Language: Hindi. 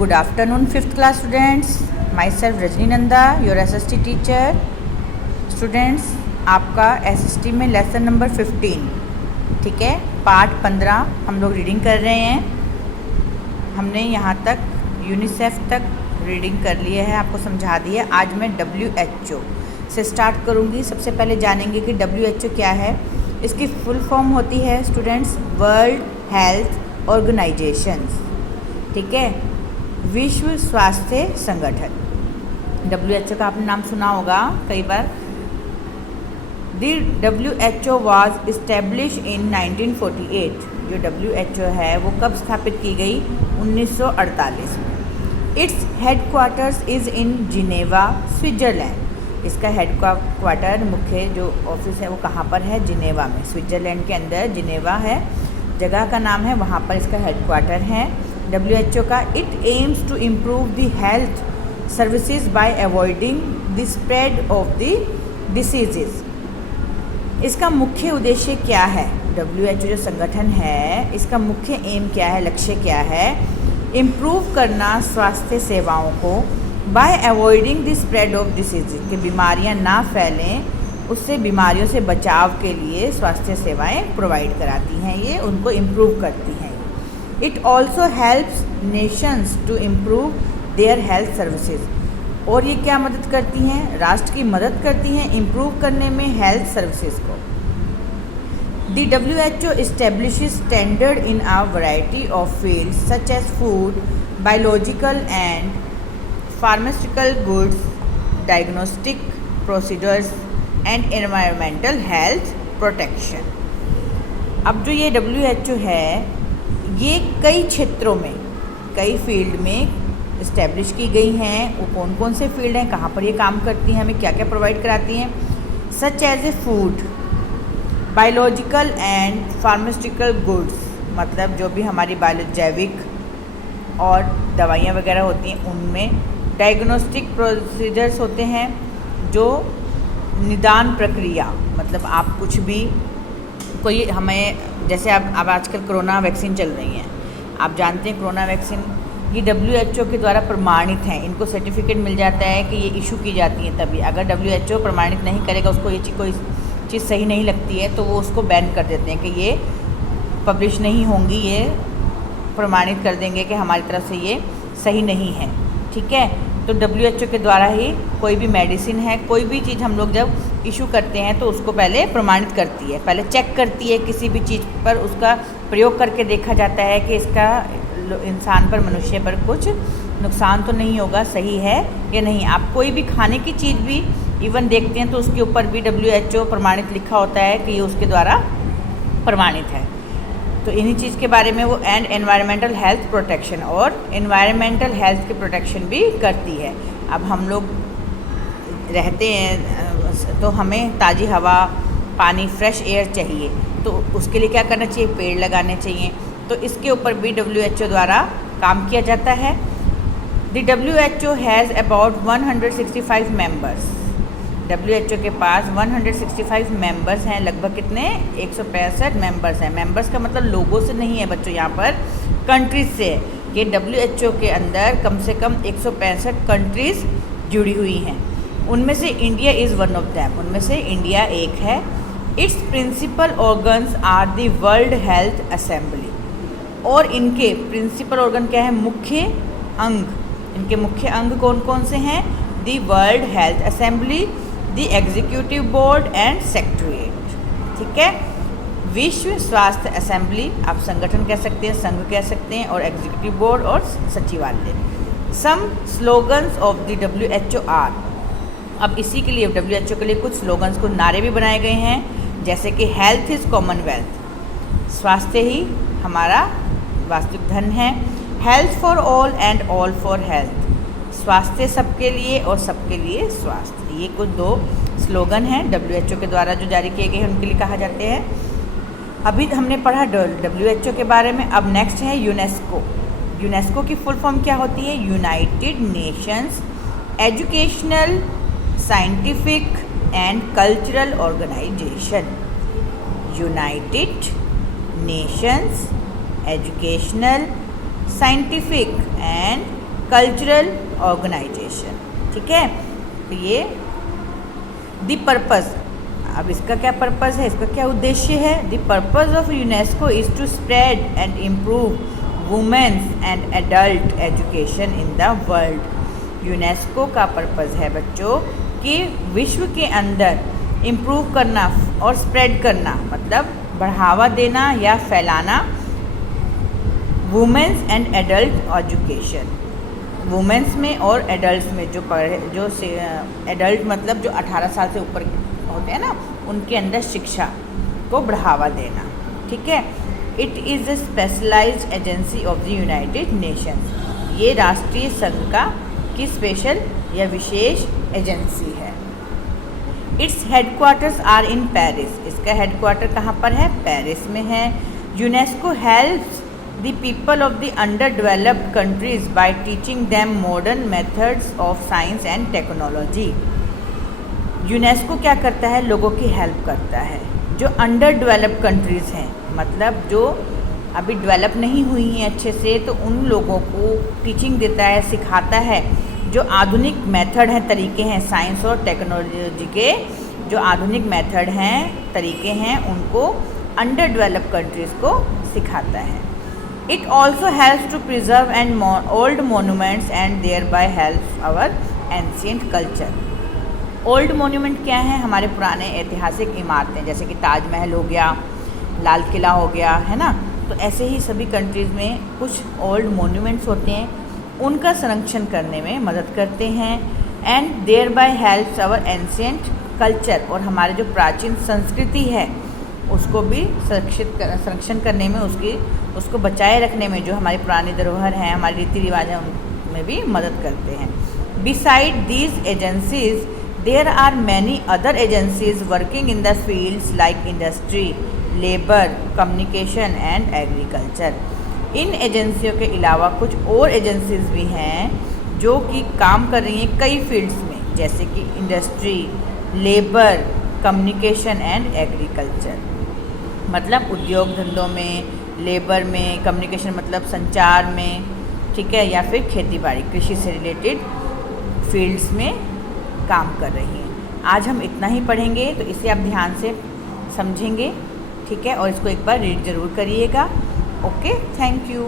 Good afternoon, 5th class students. Myself Rajni Nanda, your SST teacher. Students, आपका SST में लेसन नंबर 15, ठीक है, पार्ट 15 हम लोग रीडिंग कर रहे हैं। हमने यहाँ तक यूनिसेफ तक रीडिंग कर लिए है, आपको समझा दिया। आज मैं WHO से स्टार्ट करूँगी। सबसे पहले जानेंगे कि WHO क्या है। इसकी फुल फॉर्म होती है स्टूडेंट्स वर्ल्ड हेल्थ ऑर्गेनाइजेशंस, ठीक है, विश्व स्वास्थ्य संगठन। WHO का आपने नाम सुना होगा कई बार। दी WHO वाज इस्टेब्लिश इन 1948। जो WHO है वो कब स्थापित की गई? 1948 में। It's headquarters is in Geneva, Switzerland. इसका हेडक्वार्टर, मुख्य जो ऑफिस है वो कहाँ पर है? जिनेवा में, स्विट्ज़रलैंड के अंदर जिनेवा है, जगह का नाम है, वहाँ पर इसका हेडक्वार्टर है WHO का। It aims to improve the health services by avoiding the spread of the diseases. इसका मुख्य उद्देश्य क्या है? WHO जो संगठन है इसका मुख्य एम क्या है, लक्ष्य क्या है? इम्प्रूव करना स्वास्थ्य सेवाओं को, bye avoiding the spread of diseases, कि बीमारियां ना फैलें, उससे बीमारियों से बचाव के लिए स्वास्थ्य सेवाएं प्रोवाइड कराती हैं, ये उनको इम्प्रूव करती हैं। It also helps nations to improve their health services. और ये क्या मदद करती हैं? राष्ट्र की मदद करती हैं इम्प्रूव करने में हेल्थ सर्विसेज को। The WHO establishes standard in a variety of fields such as food, biological and pharmaceutical goods, diagnostic procedures and environmental health protection। अब जो ये WHO है ये कई क्षेत्रों में, कई फील्ड में इस्टेब्लिश की गई हैं। वो कौन कौन से फील्ड हैं, कहाँ पर ये काम करती हैं, हमें क्या क्या प्रोवाइड कराती हैं? Such as a food, biological and pharmaceutical goods, मतलब जो भी हमारी जैविक और दवाइयाँ वगैरह होती हैं उनमें। डायग्नोस्टिक प्रोसीजर्स होते हैं, जो निदान प्रक्रिया, मतलब आप कुछ भी कोई हमें, जैसे अब आजकल कोरोना वैक्सीन चल रही हैं, आप जानते हैं कोरोना वैक्सीन ये WHO के द्वारा प्रमाणित हैं, इनको सर्टिफिकेट मिल जाता है कि ये इशू की जाती हैं। तभी अगर WHO प्रमाणित नहीं करेगा, उसको ये कोई चीज़ सही नहीं लगती है तो वो उसको बैन कर देते हैं कि ये पब्लिश नहीं होंगी, ये प्रमाणित कर देंगे कि हमारी तरफ से ये सही नहीं है, ठीक है। तो WHO के द्वारा ही कोई भी मेडिसिन है, कोई भी चीज़ हम लोग जब इशू करते हैं तो उसको पहले प्रमाणित करती है, पहले चेक करती है, किसी भी चीज़ पर उसका प्रयोग करके देखा जाता है कि इसका इंसान पर, मनुष्य पर कुछ नुकसान तो नहीं होगा, सही है या नहीं। आप कोई भी खाने की चीज़ भी इवन देखते हैं तो उसके ऊपर भी WHO प्रमाणित लिखा होता है कि ये उसके द्वारा प्रमाणित है। तो इन्हीं चीज़ के बारे में वो एंड एनवायरमेंटल हेल्थ प्रोटेक्शन, और एनवायरमेंटल हेल्थ की प्रोटेक्शन भी करती है। अब हम लोग रहते हैं तो हमें ताज़ी हवा, पानी, फ्रेश एयर चाहिए, तो उसके लिए क्या करना चाहिए? पेड़ लगाने चाहिए। तो इसके ऊपर भी WHO द्वारा काम किया जाता है। The WHO has about 165 members. WHO के पास 165 मेंबर्स हैं, लगभग कितने? 165 मेंबर्स हैं। मेंबर्स का मतलब लोगों से नहीं है बच्चों, यहाँ पर कंट्रीज से है। ये WHO के अंदर कम से कम 165 कंट्रीज़ जुड़ी हुई हैं। उनमें से India is one of them, उनमें से इंडिया एक है। Its principal organs are the World Health Assembly. और इनके प्रिंसिपल ऑर्गन क्या है? मुख्य अंग। इनके मुख्य अंग कौन कौन से हैं? The World Health assembly, the executive board and secretariat, ठीक है। विश्व स्वास्थ्य असेंबली आप संगठन कह सकते हैं, संघ कह सकते हैं, और एग्जीक्यूटिव बोर्ड और सचिवालय। Some slogans of the WHO are. अब इसी के लिए WHO के लिए कुछ स्लोगन्स को, नारे भी बनाए गए हैं, जैसे कि हेल्थ इज़ कॉमनवेल्थ, स्वास्थ्य ही हमारा वास्तविक धन है। Health for all and all for health, स्वास्थ्य सबके लिए और सबके लिए स्वास्थ्य। ये कुछ दो स्लोगन हैं WHO के द्वारा जो जारी किए गए हैं, उनके लिए कहा जाते हैं। अभी हमने पढ़ा WHO के बारे में। अब नेक्स्ट है यूनेस्को। यूनेस्को की फुल फॉर्म क्या होती है? United Nations Educational, Scientific and Cultural Organisation. United Nations Educational, Scientific and Cultural Organisation. ठीक है, तो ये द पर्पस, अब इसका क्या पर्पस है, इसका क्या उद्देश्य है। The purpose of UNESCO is to spread and improve women's and adult education in the world. UNESCO का पर्पस है बच्चों कि विश्व के अंदर इम्प्रूव करना और स्प्रेड करना, मतलब बढ़ावा देना या फैलाना women's and adult education, women's में और एडल्ट में जो एडल्ट मतलब जो 18 साल से ऊपर होते हैं ना, उनके अंदर शिक्षा को बढ़ावा देना। ठीक है, it is a specialised agency of the United Nations. ये राष्ट्रीय संघ की स्पेशल या विशेष एजेंसी है। Its headquarters are in Paris. इसका हेडक्वार्टर कहाँ पर है, पेरिस में है। UNESCO helps the people of the under developed countries by teaching them modern methods of science and technology. UNESCO क्या करता है, लोगों की हेल्प करता है जो अंडर डेवलप्ड कंट्रीज़ हैं, मतलब जो अभी डेवलप नहीं हुई हैं अच्छे से, तो उन लोगों को टीचिंग देता है, सिखाता है जो आधुनिक मेथड हैं, तरीके हैं, साइंस और टेक्नोलॉजी के जो आधुनिक मेथड हैं, तरीके हैं, उनको अंडर डेवलप्ड कंट्रीज़ को सिखाता है। It also helps to preserve and old monuments and thereby helps our ancient culture. Old monument क्या है, हमारे पुराने ऐतिहासिक इमारतें, जैसे कि ताजमहल हो गया, लाल किला हो गया, है ना। तो ऐसे ही सभी कंट्रीज़ में कुछ ओल्ड मोन्यूमेंट्स होते हैं, उनका संरक्षण करने में मदद करते हैं। And thereby helps our ancient culture, और हमारे जो प्राचीन संस्कृति है उसको भी संरक्षण करने में, उसको बचाए रखने में, जो हमारी पुरानी धरोहर हैं, हमारे रीति रिवाज हैं, उनमें भी मदद करते हैं। Beside these agencies there are many other agencies working in the fields like industry, labor, communication and agriculture। इन एजेंसियों के अलावा कुछ और एजेंसीज भी हैं जो कि काम कर रही हैं कई फील्ड्स में, जैसे कि industry, labour, communication and agriculture, मतलब उद्योग धंधों में, लेबर में, कम्युनिकेशन मतलब संचार में, ठीक है, या फिर खेती बाड़ी, कृषि से रिलेटेड फील्ड्स में काम कर रही हैं। आज हम इतना ही पढ़ेंगे, तो इसे आप ध्यान से समझेंगे, ठीक है, और इसको एक बार रीड ज़रूर करिएगा। Okay, thank you.